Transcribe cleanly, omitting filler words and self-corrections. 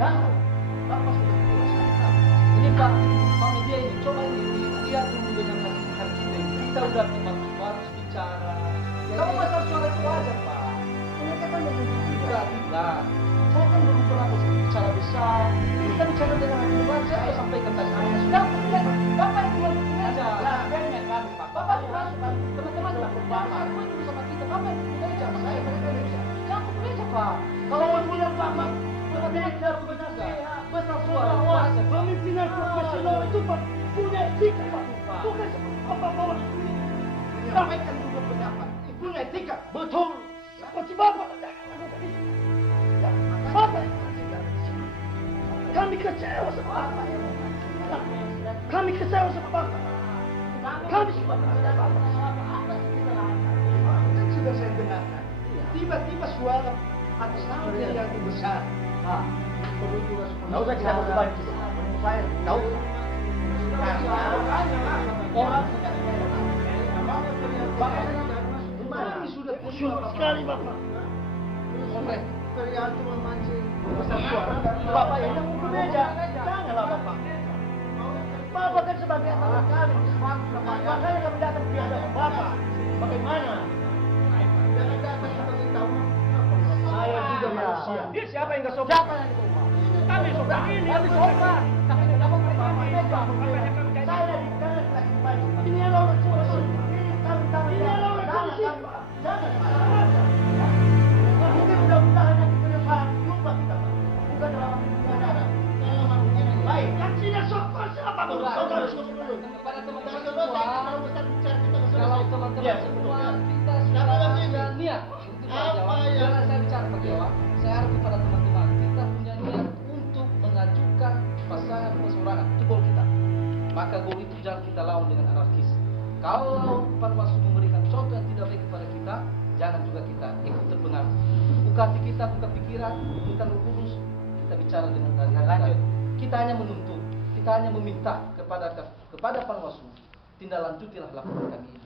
Ya, Bapak sudah kuasa. Ini Pak media ini, coba ini lihat dulu dengan hati kita ini. Kita udah harus bicara. Kamu masalah suara itu aja Pak. Ini kan begitu. Tidak. Saya kan belum pernah bicara besar. Kita bicara dengan hati besar. Saya sampaikan tadi. Sudah, Bapak yang buat aja. Biarnya kami Pak. Bapak teman-teman sudah berbahasa. Kamu dulu sama kita. Bapak yang meja. Saya meja. Jangan meja Pak. Kalau mau bilang Bapak, teman-teman tidak berbahasa. Besar suara. Pemimpinan profesional itu punya etika Pak. Bukan Bapak bawa Sampaikan juga pendapat. Punya etika. betul. Seperti Bapak. Ya, Bapak. Kami kecewa sama Bapak. Kami kecewa sama Bapak. Kami semua tidak Bapak. Kan sudah saya dengarkan. Tiba-tiba suara atas nama dia yang besar. Perlu juga Tahu saya kita berbalik itu. Saya tahu. Orang sudah Syukur sekali Bapak. tergantung memancing Bapak ini ke meja. Janganlah Bapak. Bapak kan sebagai anak kami. Makanya kami datang ke hadapan Bapak. Bagaimana? Saya juga manusia. Dia siapa yang gak sopan? Siapa yang itu? Kami sopan ini. Kami sopan. Tapi kenapa mereka Kami meja? makanya kami kayak Saya di kanan lagi baik. Ini adalah orang polisi. Ini adalah orang polisi. Jangan. Mungkin mudah-mudahan nanti ke depan jumpa kita Pak. Bukan dalam negara. Baik. Kan tidak sopan siapa dulu? Saudara dulu. kepada teman-teman semua. Kalau teman-teman Ya, semua betul. kita sudah punya niat untuk jawab. Jangan saya bicara Pak Dewa. Saya harap kepada teman-teman kita punya niat untuk mengajukan pasangan perseorangan itu goal kita. Maka goal itu jangan kita lawan dengan anarkis. Kalau Panwaslu memberikan contoh yang tidak baik kepada kita, jangan juga kita ikut terpengaruh. Buka hati kita, buka pikiran, kita lurus, kita bicara dengan lanjut. Kita hanya menuntut, kita hanya meminta kepada Panwaslu, tindak lanjutilah laporan kami.